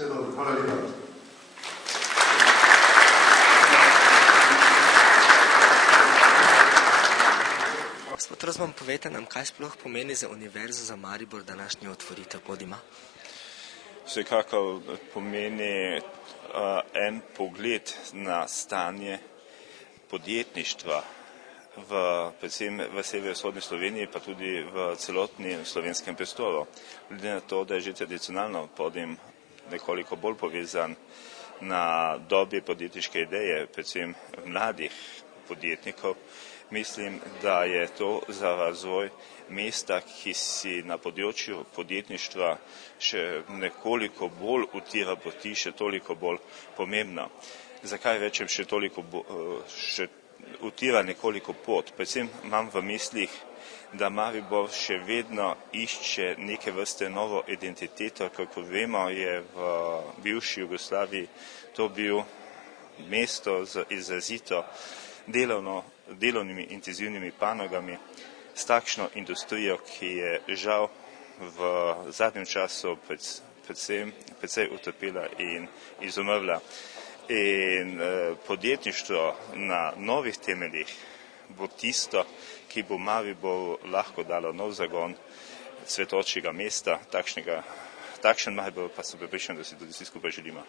Hvala lepa. Gospod Rozman, povejte nam, kaj sploh pomeni za Univerzo za Maribor današnja otvoritev podima? Vsekakor pomeni en pogled na stanje podjetništva predvsem v severovzhodni Sloveniji, pa tudi v celotnem slovenskem prostoru. Glede na to, da je že tradicionalno podim nekoliko bolj povezan na dobi podjetniške ideje, predvsem mladih podjetnikov, mislim, da je to za razvoj mesta, ki si na področju podjetništva še nekoliko bolj utira poti, še toliko bolj pomembno. Zakaj rečem še utira nekoliko pot? Predvsem imam v mislih, da Maribor še vedno išče neke vrste novo identiteto, kako vemo, je v bivši Jugoslaviji to bil mesto z izrazito delovnimi intenzivnimi panogami, s takšno industrijo, ki je žal v zadnjem času precej utrpela in izumrla. In podjetništvo na novih temeljih bo tisto, ki bo Mariboru lahko dalo nov zagon cvetočega mesta, takšen Maribor pa sem prepričan, da si tudi vsi skupaj želimo.